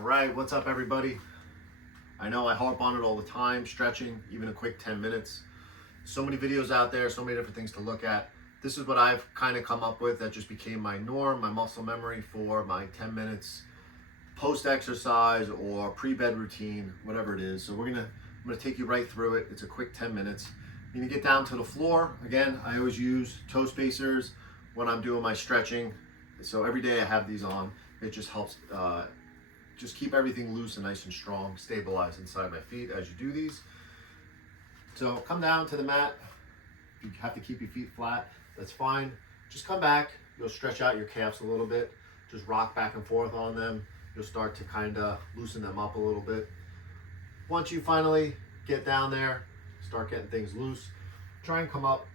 All right, what's up everybody? I know I harp on it all the time, stretching, even a quick 10 minutes. So many videos out there, so many different things to look at. This is what I've kind of come up with that just became my norm, my muscle memory for my 10 minutes post-exercise or pre-bed routine, whatever it is. So I'm gonna take you right through it. It's a quick 10 minutes. You're gonna get down to the floor. Again, I always use toe spacers when I'm doing my stretching. So every day I have these on. It just helps just keep everything loose and nice and strong, stabilize inside my feet as you do these. So come down to the mat. You have to keep your feet flat, that's fine. Just come back, you'll stretch out your calves a little bit. Just rock back and forth on them. You'll start to kind of loosen them up a little bit. Once you finally get down there, start getting things loose, try and come up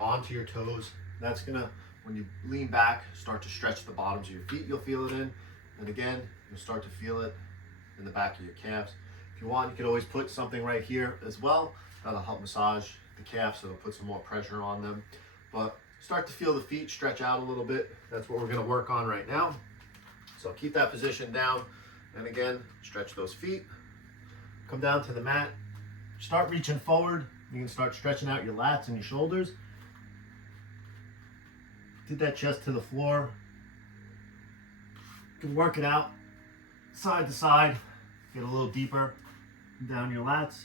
onto your toes. That's gonna, when you lean back, start to stretch the bottoms of your feet, you'll feel it in. And again, you'll start to feel it in the back of your calves. If you want, you can always put something right here as well. That'll help massage the calves, so it'll put some more pressure on them. But start to feel the feet stretch out a little bit. That's what we're gonna work on right now. So keep that position down. And again, stretch those feet. Come down to the mat. Start reaching forward. You can start stretching out your lats and your shoulders. Get that chest to the floor. You can work it out side to side. Get a little deeper down your lats.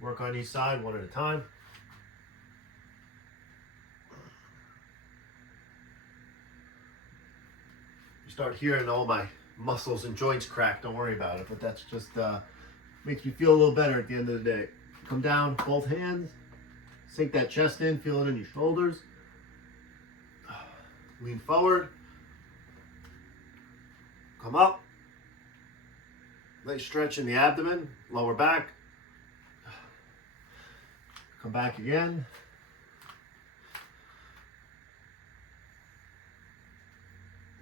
Work on each side one at a time. You start hearing all my muscles and joints crack, don't worry about it, but that's just makes me feel a little better at the end of the day. Come down, both hands, sink that chest in, feel it in your shoulders. Lean forward, come up, nice stretch in the abdomen, lower back. Come back again.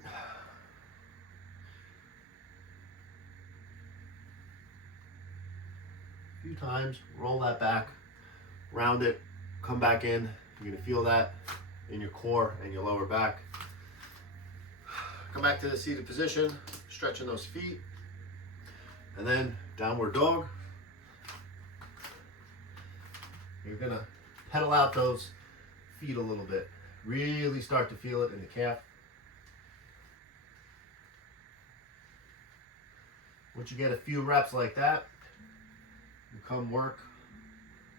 A few times, roll that back, round it, come back in. You're gonna feel that in your core and your lower back. Come back to the seated position, stretching those feet, and then downward dog. You're gonna pedal out those feet a little bit. Really start to feel it in the calf. Once you get a few reps like that, you come work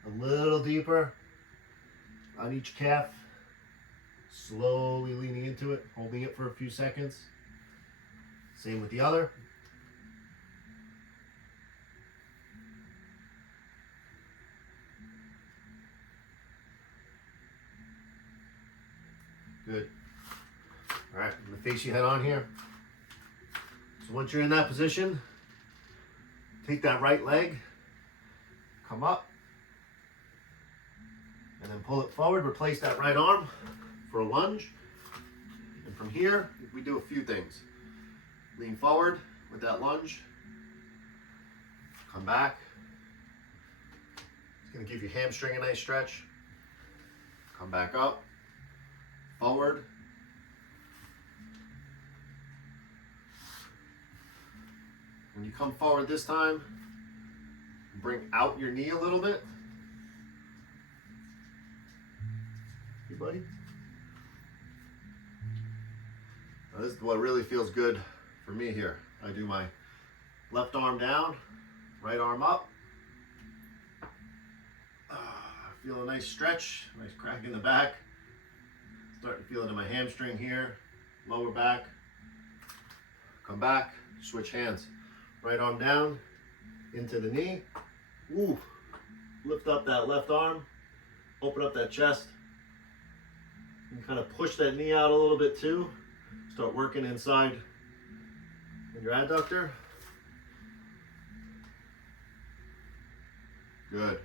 a little deeper on each calf. Slowly leaning into it, holding it for a few seconds. Same with the other. Good. All right, I'm gonna face you head on here. So once you're in that position, take that right leg, come up, and then pull it forward, replace that right arm for a lunge. And from here, we do a few things. Lean forward with that lunge, come back. It's gonna give your hamstring a nice stretch. Come back up, forward. When you come forward this time, bring out your knee a little bit. You buddy? Now this is what really feels good for me here. I do my left arm down, right arm up. Feel a nice stretch, nice crack in the back. Starting to feel it in my hamstring here, lower back. Come back, switch hands. Right arm down, into the knee. Ooh, lift up that left arm, open up that chest. And kind of push that knee out a little bit too. Start working inside in your adductor. Good.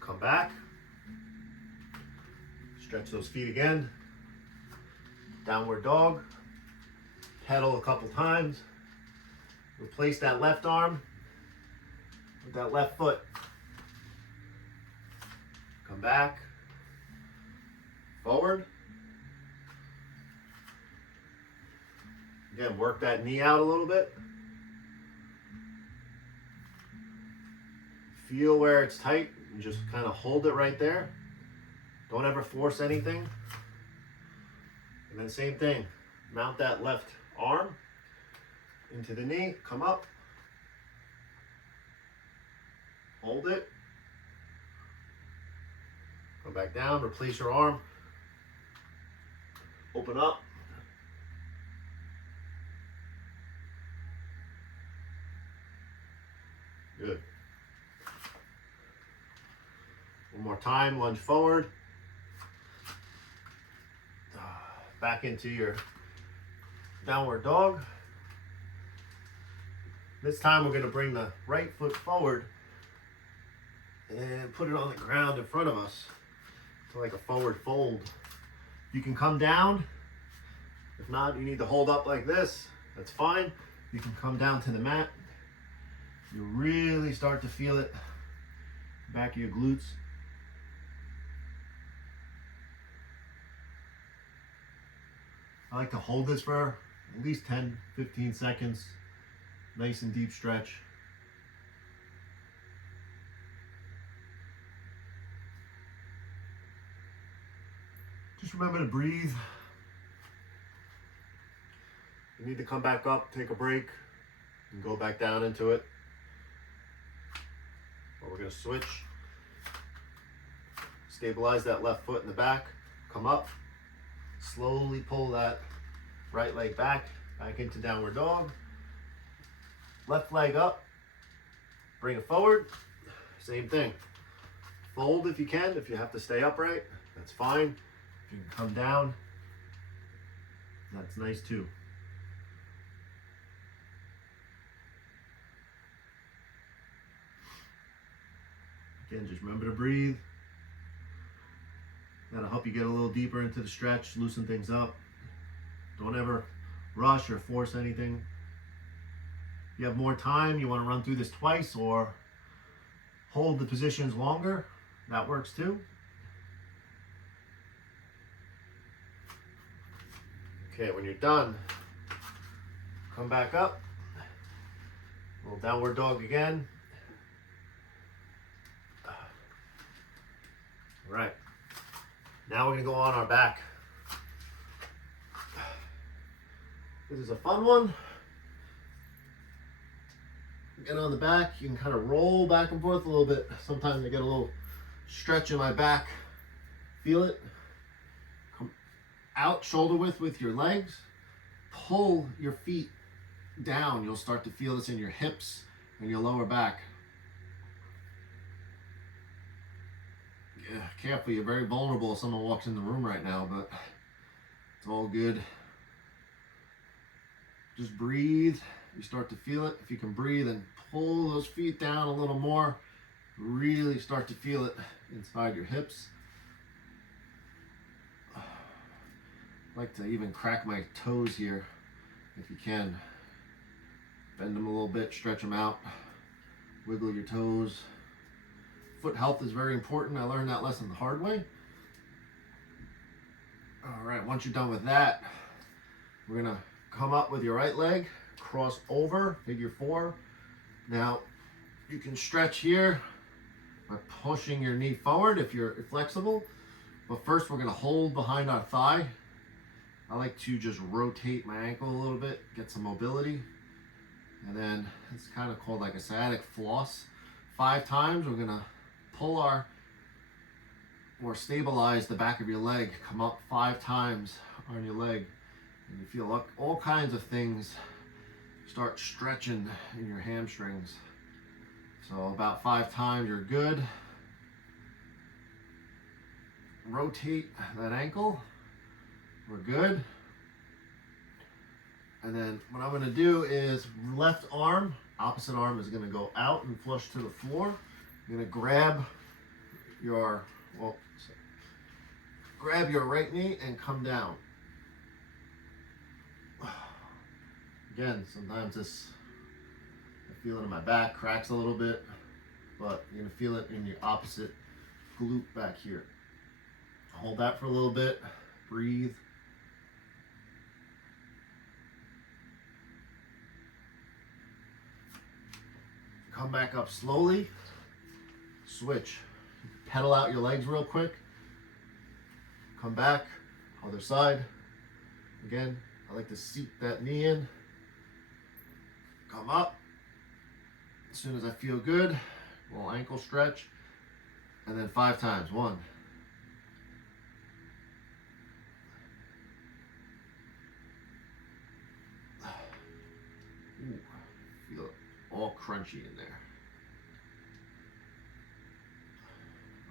Come back. Stretch those feet again. Downward dog. Pedal a couple times. Replace that left arm with that left foot. Come back. Forward. Again, work that knee out a little bit. Feel where it's tight and just kind of hold it right there. Don't ever force anything. And then same thing, mount that left arm into the knee, come up, hold it, come back down, replace your arm, open up. Good. One more time, lunge forward. Back into your downward dog. This time we're going to bring the right foot forward and put it on the ground in front of us. So like a forward fold. You can come down. If not, you need to hold up like this. That's fine. You can come down to the mat. You really start to feel it back of your glutes. I like to hold this for at least 10-15 seconds. Nice and deep stretch. Just remember to breathe. You need to come back up, take a break, and go back down into it. But we're going to switch. Stabilize that left foot in the back. Come up. Slowly pull that right leg back into downward dog. Left leg up. Bring it forward. Same thing. Fold if you can. If you have to stay upright, that's fine. If you can come down, that's nice too. Again, just remember to breathe. That'll help you get a little deeper into the stretch, loosen things up. Don't ever rush or force anything. If you have more time, you want to run through this twice or hold the positions longer, that works too. Okay, when you're done, come back up. Little downward dog again. All right. Now we're going to go on our back. This is a fun one. Get on the back. You can kind of roll back and forth a little bit. Sometimes I get a little stretch in my back. Feel it. Come out shoulder width with your legs. Pull your feet down. You'll start to feel this in your hips and your lower back. Yeah, careful, you're very vulnerable if someone walks in the room right now, but it's all good. Just breathe. You start to feel it. If you can breathe and pull those feet down a little more, really start to feel it inside your hips. I like to even crack my toes here if you can. Bend them a little bit, stretch them out, wiggle your toes. Foot health is very important. I learned that lesson the hard way. All right, once you're done with that, we're gonna come up with your right leg, cross over, figure four. Now, you can stretch here by pushing your knee forward if you're flexible. But first, we're gonna hold behind our thigh. I like to just rotate my ankle a little bit, get some mobility. And then it's kind of called like a sciatic floss. 5 times, we're gonna pull or stabilize the back of your leg. Come up 5 times on your leg. And you feel all kinds of things start stretching in your hamstrings. So about 5 times, you're good. Rotate that ankle. We're good. And then what I'm gonna do is left arm, opposite arm is gonna go out and flush to the floor. You're gonna grab your right knee and come down. Again, sometimes I feel it in my back, cracks a little bit, but you're gonna feel it in your opposite glute back here. Hold that for a little bit, breathe. Come back up slowly. Switch. Pedal out your legs real quick. Come back. Other side. Again, I like to seat that knee in. Come up. As soon as I feel good, little ankle stretch. And then 5 times. 1. Ooh, feel it all crunchy in there.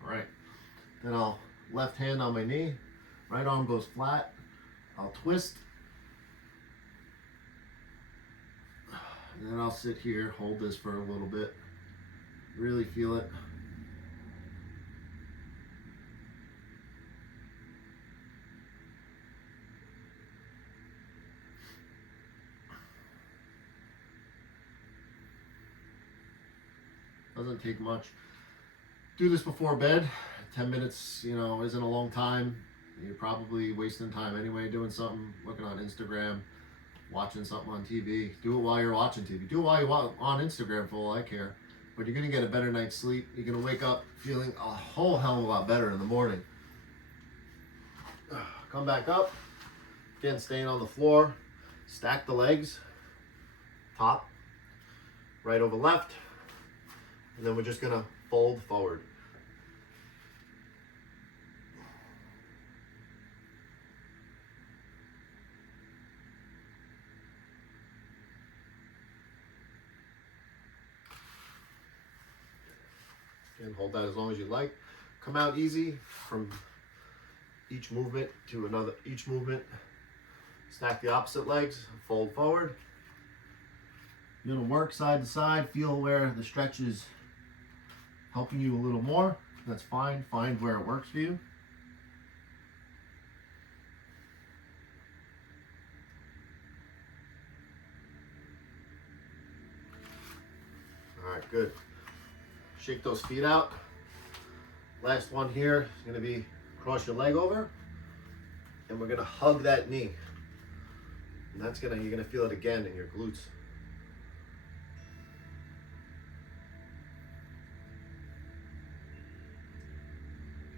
All right. Then I'll left hand on my knee. Right arm goes flat. I'll twist. And then I'll sit here, hold this for a little bit. Really feel it. Doesn't take much. Do this before bed. 10 minutes, you know, isn't a long time. You're probably wasting time anyway doing something, looking on Instagram, watching something on TV. Do it while you're watching TV. Do it while you're on Instagram for all I care. But you're going to get a better night's sleep. You're going to wake up feeling a whole hell of a lot better in the morning. Come back up. Again, staying on the floor. Stack the legs. Top. Right over left. And then we're just going to fold forward. And hold that as long as you like. Come out easy from each movement to another. Each movement. Stack the opposite legs. Fold forward. You're going to work side to side. Feel where the stretch is helping you a little more. That's fine. Find where it works for you. All right, good. Shake those feet out. Last one here is going to be cross your leg over, and we're going to hug that knee. And that's you're going to feel it again in your glutes.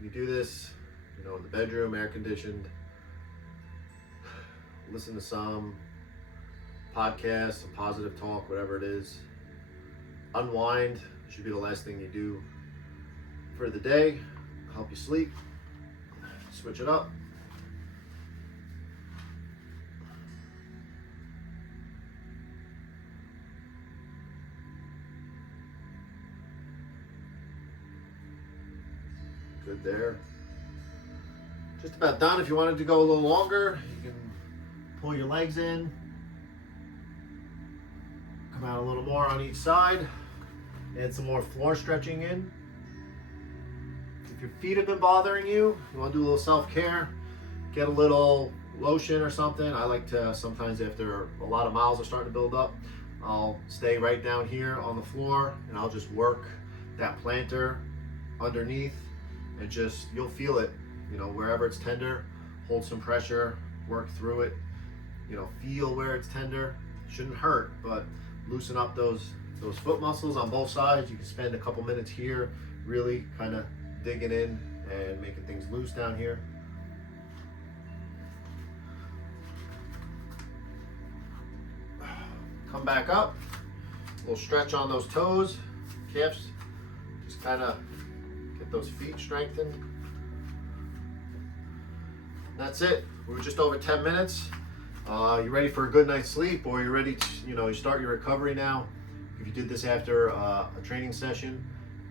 You do this, you know, in the bedroom, air conditioned. Listen to some podcast, some positive talk, whatever it is. Unwind should be the last thing you do for the day. Help you sleep. Switch it up. Good there. Just about done. If you wanted to go a little longer, you can pull your legs in. Come out a little more on each side. Add some more floor stretching in. If your feet have been bothering you, you want to do a little self-care, get a little lotion or something. I like to sometimes, after a lot of miles are starting to build up, I'll stay right down here on the floor and I'll just work that plantar underneath, and just, you'll feel it, you know, wherever it's tender, hold some pressure, work through it, you know, feel where it's tender. Shouldn't hurt, but loosen up those foot muscles on both sides. You can spend a couple minutes here really kind of digging in and making things loose down here. Come back up, a little stretch on those toes, calves, just kind of get those feet strengthened. That's it. We're just over 10 minutes. You ready for a good night's sleep, or you're ready to, you start your recovery now? If you did this after a training session,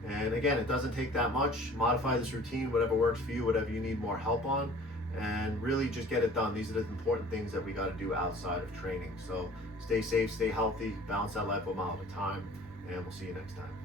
and again, it doesn't take that much. Modify this routine, whatever works for you, whatever you need more help on, and really just get it done. These are the important things that we got to do outside of training. So stay safe, stay healthy, balance that life 1 mile at a time, and we'll see you next time.